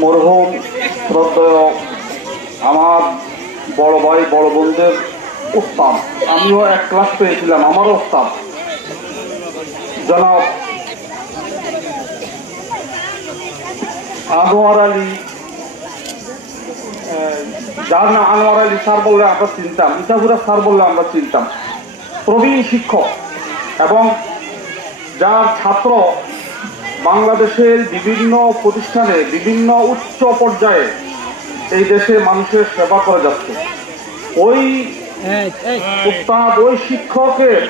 মরহুম শ্রদ্ধেয় আমার বড় ভাই বড় বোনদের উস্তাদ, আমিও এক ক্লাস পেয়েছিলাম, আমারও উস্তাদ জনাব আনোয়ার আলী, যার নাম আনোয়ার আলী স্যার বললে আমরা চিনতাম, ইটাগুড়া স্যার বললে আমরা চিনতাম, প্রবীণ শিক্ষক এবং যার ছাত্র বাংলাদেশের বিভিন্ন প্রতিষ্ঠানে বিভিন্ন উচ্চ পর্যায়ে এই দেশে মানুষের সেবা করে যাচ্ছে। ওই উস্তাদ, ওই শিক্ষকের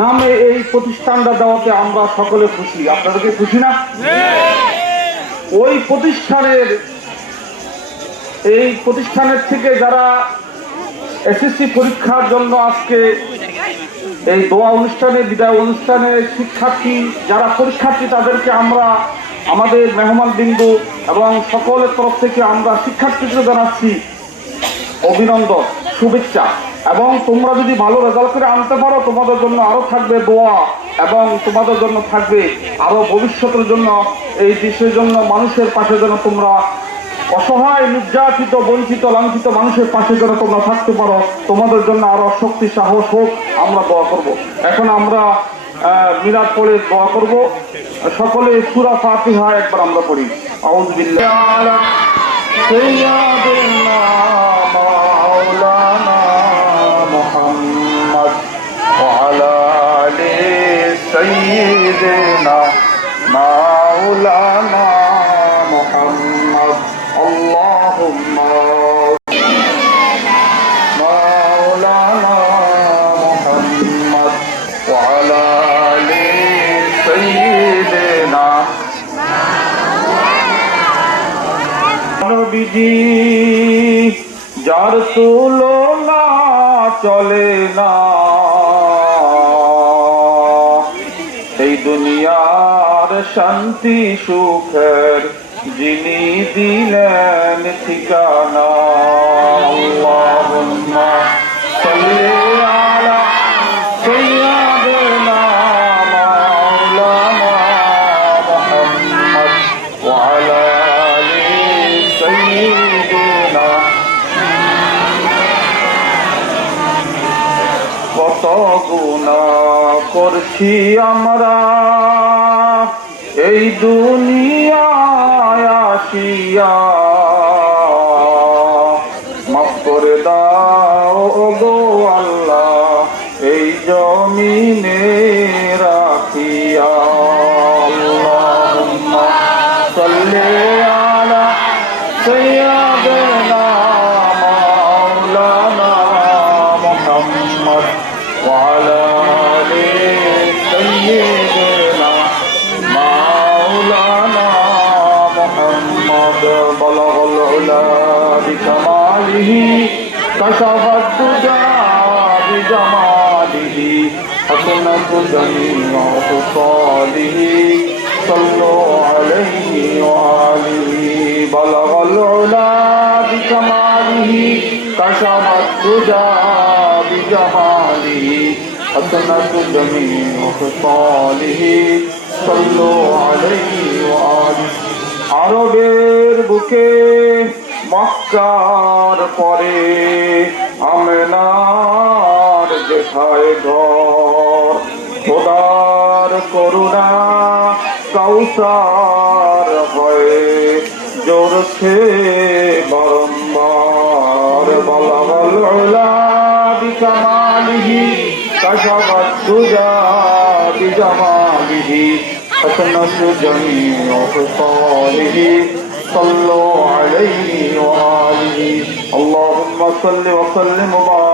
নামে এই প্রতিষ্ঠানটা দেওয়াতে আমরা সকলে খুশি। আপনাদেরকে খুশি না? ওই প্রতিষ্ঠানের থেকে যারা এসএসসি পরীক্ষার জন্য আজকে এই দোয়া অনুষ্ঠানে, বিদায় অনুষ্ঠানে শিক্ষার্থী যারা পরীক্ষার্থী তাদেরকে আমরা আমাদের মেহমান বিন্দু এবং সকলের তরফ থেকে আমরা শিক্ষার্থীদের জানাচ্ছি অভিনন্দন, শুভেচ্ছা। এবং তোমরা যদি ভালো রেজাল্ট করে আনতে পারো তোমাদের জন্য আরো থাকবে দোয়া এবং তোমাদের জন্য থাকবে আরো ভবিষ্যতের জন্য এই দেশের জন্য মানুষের পাশে যেন তোমরা অসহায় নির্যাতিত বঞ্চিত লাঞ্ছিত মানুষের পাশে যেন তোমরা থাকতে পারো, তোমাদের জন্য আরো শক্তি সাহস হোক, আমরা দোয়া করব। এখন আমরা মিলাদ পড়ে দোয়া করব। সকলে সূরা ফাতিহা একবার আমরা পড়ি। আউযু বিল্লাহি সাইয়্যিদিনা মাওলানা মুহাম্মদ ওয়া আলা আলি সাইয়্যিদিনা মাওলানা মুহাম্মদ اللهم مولانا محمد وعلى آل سيدنا নবীজি যার তুলনা চলে না এই দুনিয়ার শান্তি সুখের যিনি দিলেন ঠিকানা। আল্লাহুম্মা সাল্লি আলা সাইয়্যিদিনা মাওলানা মুহাম্মদ ওয়া আলা আলি সাইয়্যিদিনা। কত গুনাহ করছি আমরা এই দুনিয়ায় আসিয়া, মাফ করে দাও গো আল্লাহ এই জমিনে রাখিয়া। আল্লাহুম্মা সাল্লি আলা সাইয়্যিদিনা মাওলানা মুহাম্মদ ওয়া আলা আলি সাইয়্যিদিনা مولانا محمد بلغ العلا بكماله كشف الدجى بجماله حسنت جميع خصاله صلوا عليه وآله بلغ العلا بكماله كشف الدجى بجماله حسنت جميع خصاله صلوا عليه وآله। আরবের বুকে মক্কার পরে আমেনার যেথায় ঘর, খোদার করুণা কাউসার হয়ে জোরছে বারম্বার। বলাগল উলা বিকামালিহি কাশাফাত দুজা বিজামালিহি حسنت جميع خصاله صلوا عليه وآله اللهم صل وسلم وبارك